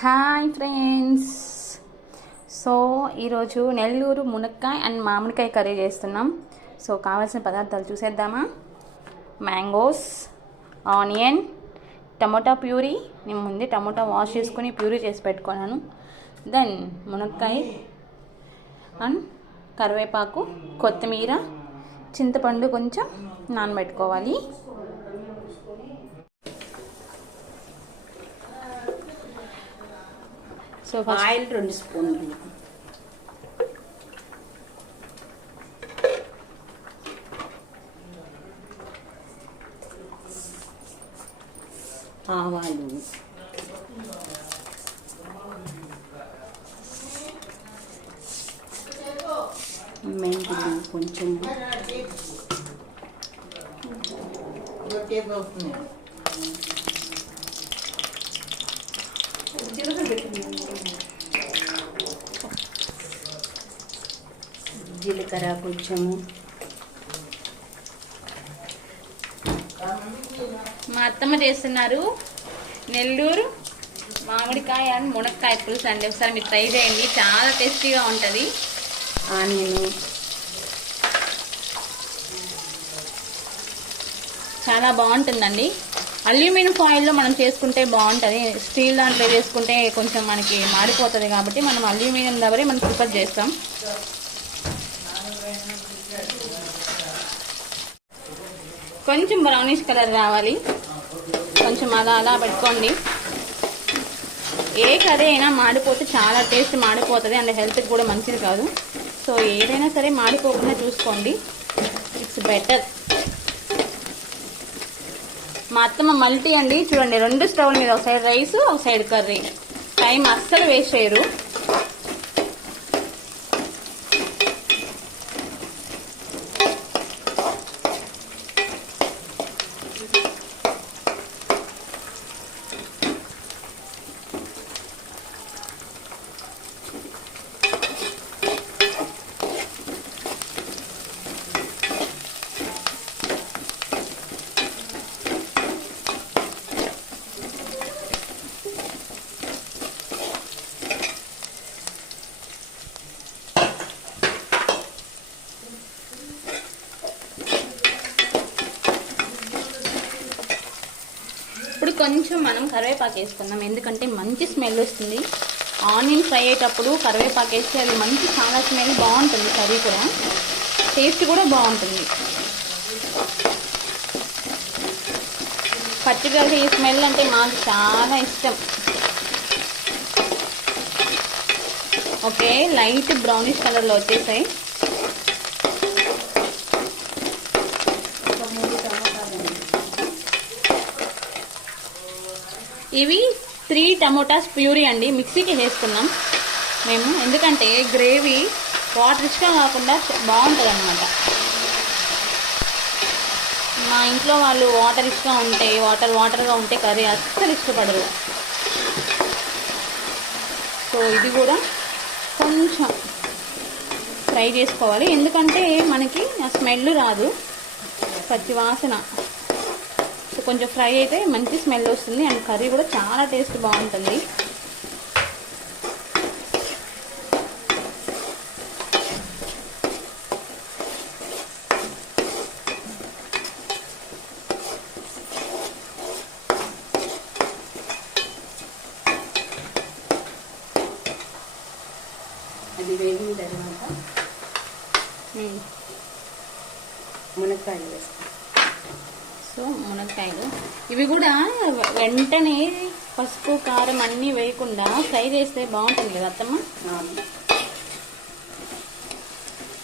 Hi friends. So ఈరోజు నెల్లూరు మునక్కాయ and మామిడికాయ కర్రీ చేస్తున్నాం. సో కావాల్సిన పదార్థాలు చూసేద్దామా. Mangoes, onion, tomato puree. నేను ముందే టమోటా వాష్ చేసుకుని ప్యూరీ చేసి పెట్టుకున్నాను. దెన్ మునక్కాయ అండ్ కరివేపాకు, కొత్తిమీర, చింతపండు కొంచెం నానబెట్టుకోవాలి. సో ఆయిల్ 2 స్పూన్లు, ఆవాలు, మెంతులు కొంచెం, జీలకర్ర కొంచెము. మా అత్తమ్మ చేస్తున్నారు నెల్లూరు మామిడికాయ అండ్ మునక్కాయ పులుసు అండి. ఒకసారి మీరు ట్రై చేయండి, చాలా టేస్టీగా ఉంటుంది. ఆనియన్ చాలా బాగుంటుందండి. అల్యూమినియం ఫాయిల్లో మనం చేసుకుంటే బాగుంటుంది. స్టీల్ దాంట్లో చేసుకుంటే కొంచెం మనకి మాడిపోతుంది కాబట్టి మనం అల్యూమినియం దగ్గరే మనం ప్రిఫర్ చేస్తాం. కొంచెం బ్రౌనిష్ కలర్ రావాలి. కొంచెం అలా అలా పెట్టుకోండి. ఏ కర్రీ అయినా మాడిపోతే చాలా టేస్ట్ మాడిపోతుంది అండ్ హెల్త్కి కూడా మంచిది కాదు. సో ఏదైనా సరే మాడిపోకుండా చూసుకోండి, ఇట్స్ బెటర్. మా అత్తమ్మ మల్టీ అండి, చూడండి 2 స్టవ్ల మీద ఒక సైడ్ రైస్ ఒక సైడ్ కర్రీ. టైం అస్సలు వేస్ట్ చేయరు. ఇప్పుడు కొంచెం మనం కరివేపాకు వేసుకుందాం, ఎందుకంటే మంచి స్మెల్ వస్తుంది. ఆనియన్ ఫ్రై అయ్యేటప్పుడు కరివేపాకు వేస్తే అది మంచి చాలా స్మెల్ బాగుంటుంది. కర్రీ కూడా టేస్ట్ కూడా బాగుంటుంది. పచ్చిగడ్డ ఈ స్మెల్ అంటే మాకు చాలా ఇష్టం. ఓకే, లైట్ బ్రౌనిష్ కలర్లో వచ్చేసాయి. ఇవి 3 టమోటాస్ ప్యూరీ అండి, మిక్సీకి వేసుకున్నాం మేము. ఎందుకంటే గ్రేవీ వాటర్ ఇష్టం కాకుండా బాగుంటుంది అన్నమాట. మా ఇంట్లో వాళ్ళు వాటర్ ఇష్టం ఉంటే వాటర్గా ఉంటే కర్రీ అస్సలు ఇష్టపడరు. సో ఇది కూడా కొంచెం ఫ్రై చేసుకోవాలి, ఎందుకంటే మనకి ఆ స్మెల్ రాదు, పచ్చి వాసన. కొంచెం ఫ్రై అయితే మంచి స్మెల్ వస్తుంది అండ్ కర్రీ కూడా చాలా టేస్ట్ బాగుంటుంది. అది వేగిన తర్వాత మునక్కాయలు వేస్తాం. సో మునక్కాయలు ఇవి కూడా వెంటనే పసుపు కారం అన్నీ వేయకుండా ఫ్రై చేస్తే బాగుంటుంది కదా అత్తమ్మ.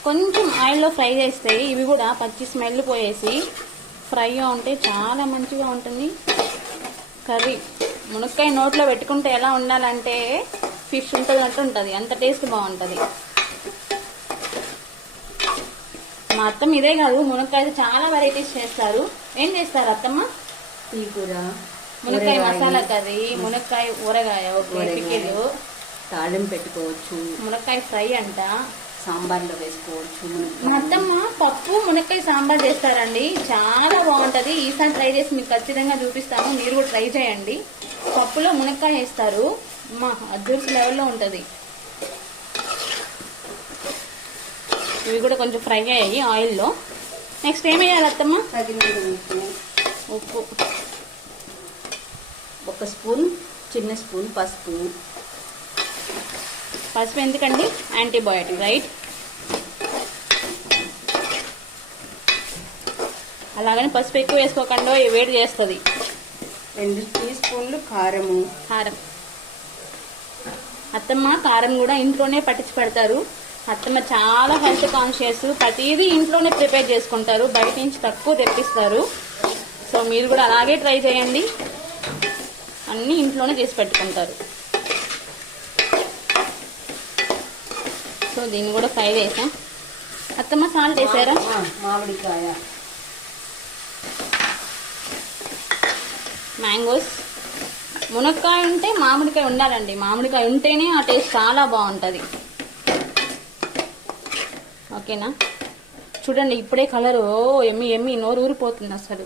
కొంచెం ఆయిల్లో ఫ్రై చేస్తే ఇవి కూడా పచ్చి స్మెల్ పోయేసి ఫ్రైగా ఉంటే చాలా మంచిగా ఉంటుంది కర్రీ. మునక్కాయ నోట్లో పెట్టుకుంటే ఎలా ఉండాలంటే ఫిష్ ఉంటున్నట్టు ఉంటుంది, అంత టేస్ట్ బాగుంటుంది. మా అత్తమ్మ ఇదే కాదు, మునక్కాయ చాలా వెరైటీస్ చేస్తారు. ఏం చేస్తారు అత్తమ్మ? ఈ కూర, మునక్కాయ మసాలా కర్రీ, మునక్కాయ ఊరగాయ, పికిలు, తాళం పెట్టుకోవచ్చు, మునక్కాయ ఫ్రై అంట, సాంబార్లో వేసుకోవచ్చు. మా అత్తమ్మ పప్పు మునక్కాయ సాంబార్ చేస్తారండి, చాలా బాగుంటది. ఈసారి ట్రై చేసి మీకు ఖచ్చితంగా చూపిస్తాను, మీరు కూడా ట్రై చేయండి. పప్పులో మునక్కాయ వేస్తారు, మా అద్దూర్స్ లెవెల్లో ఉంటది. ఇవి కూడా కొంచెం ఫ్రై అయ్యాయి ఆయిల్లో. నెక్స్ట్ ఏం వేయాలి అత్తమ్మ? తగినంత ఉప్పు, 1 స్పూన్, చిన్న స్పూన్ పసుపు. పసుపు ఎందుకండి? Antibiotic, right? అలాగని పసుపు ఎక్కువ వేసుకోకుండా వేడి చేస్తుంది. 2 టీ స్పూన్లు కారము. కారం, అత్తమ్మ కారం కూడా ఇంట్లోనే పట్టించి పెడతారు. అత్తమ్మ చాలా హెల్త్ కాన్షియస్, ప్రతిదీ ఇంట్లోనే ప్రిపేర్ చేసుకుంటారు, బయట నుంచి తక్కువ తెప్పిస్తారు. సో మీరు కూడా అలాగే ట్రై చేయండి, అన్నీ ఇంట్లోనే చేసి పెట్టుకుంటారు. సో దీన్ని కూడా ఫ్రై చేసాం. అత్తమ్మ సాల్ట్ వేసారా? మామిడికాయ, మ్యాంగోస్. మునక్కాయ ఉంటే మామిడికాయ ఉండాలండి, మామిడికాయ ఉంటేనే ఆ టేస్ట్ చాలా బాగుంటుంది. ఓకేనా? చూడండి ఇప్పుడే కలర్ ఎమ్మి ఎమ్మి నోరు ఊరిపోతుంది అసలు.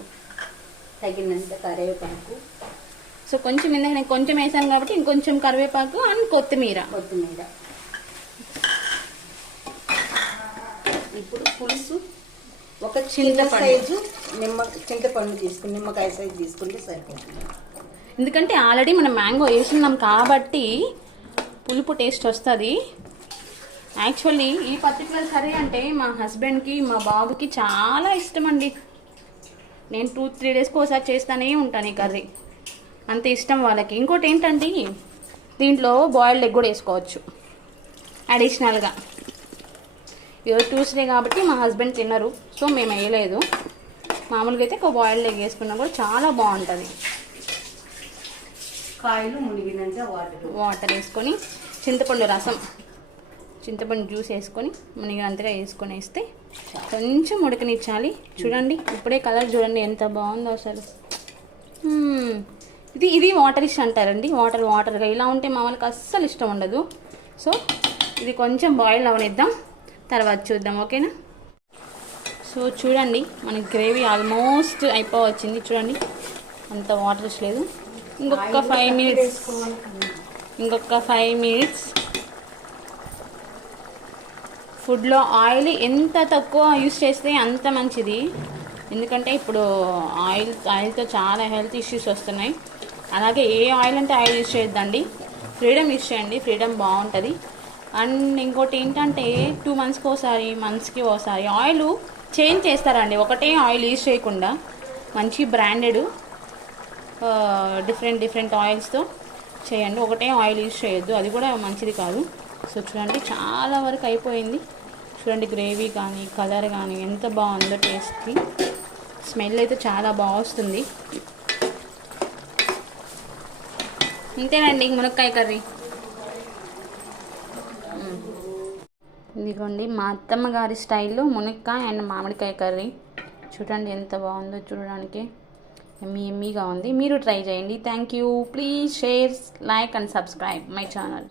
తగినంత కరివేపాకు. సో కొంచెం ఇందాక నేను కొంచెం వేసాను కాబట్టి ఇంకొంచెం కరివేపాకు అండ్ కొత్తిమీర. ఇప్పుడు పులుసు ఒక చిన్న సైజు చింతపండు తీసుకుని, నిమ్మకాయ సైజు తీసుకుంటే సరిపోతుంది. ఎందుకంటే ఆల్రెడీ మనం మ్యాంగో వేసుకున్నాం కాబట్టి పులుపు టేస్ట్ వస్తుంది. యాక్చువల్లీ ఈ పర్టికులర్ కర్రీ అంటే మా హస్బెండ్కి మా బాబుకి చాలా ఇష్టం అండి. నేను 2-3 డేస్కి ఒకసారి చేస్తూనే ఉంటాను ఈ కర్రీ, అంత ఇష్టం వాళ్ళకి. ఇంకోటి ఏంటంటే దీంట్లో బాయిల్డ్ ఎగ్ కూడా వేసుకోవచ్చు అడిషనల్గా. ఈరోజు ట్యూస్డే కాబట్టి మా హస్బెండ్ తినరు, సో మేము వేయలేదు. మామూలుగా అయితే ఒక బాయిల్డ్ ఎగ్ వేసుకున్నా కూడా చాలా బాగుంటుంది. కాయలు మునిగినంత వాటర్ వేసుకొని చింతపండు రసం, చింతపండు జ్యూస్ వేసుకొని మునిగినంతగా వేసుకొని వేస్తే కొంచెం ఉడకనిచ్చాలి. చూడండి ఇప్పుడే కలర్ చూడండి ఎంత బాగుందో అసలు. ఇది వాటరిష్ అంటారండి, వాటర్గా ఇలా ఉంటే మా వాళ్ళకి అస్సలు ఇష్టం ఉండదు. సో ఇది కొంచెం బాయిల్ అవనిద్దాం, తర్వాత చూద్దాం. ఓకేనా? సో చూడండి మనకి గ్రేవీ ఆల్మోస్ట్ అయిపోవచ్చింది. చూడండి అంత వాటరిష్ లేదు. ఇంకొక 5 మినిట్స్. ఫుడ్లో ఆయిల్ ఎంత తక్కువ యూస్ చేస్తే అంత మంచిది, ఎందుకంటే ఇప్పుడు ఆయిల్తో చాలా హెల్త్ ఇష్యూస్ వస్తున్నాయి. అలాగే ఏ ఆయిల్ అంటే ఆయిల్ యూస్ చేయొద్దండి, ఫ్రీడమ్ యూస్ చేయండి, ఫ్రీడమ్ బాగుంటుంది. అండ్ ఇంకోటి ఏంటంటే 2 మంత్స్కి ఒకసారి ఆయిల్ చేంజ్ చేస్తారండి, ఒకటే ఆయిల్ యూస్ చేయకుండా మంచి బ్రాండెడ్ డిఫరెంట్ ఆయిల్స్తో చేయండి. ఒకటే ఆయిల్ యూస్ చేయొద్దు, అది కూడా మంచిది కాదు. సో చూడండి చాలా వరకు అయిపోయింది. చూడండి గ్రేవీ కానీ కలర్ కానీ ఎంత బాగుందో, టేస్ట్కి స్మెల్ అయితే చాలా బాగా వస్తుంది. ఇంతేనండి మునక్కాయ కర్రీ. ఇదిగోండి మా అత్తమ్మ గారి స్టైల్లో మునక్కాయ అండ్ మామిడికాయ కర్రీ. చూడండి ఎంత బాగుందో, చూడడానికి ఎమ్మీగా ఉంది. మీరు ట్రై చేయండి. Thank you. Please share, like and subscribe my channel.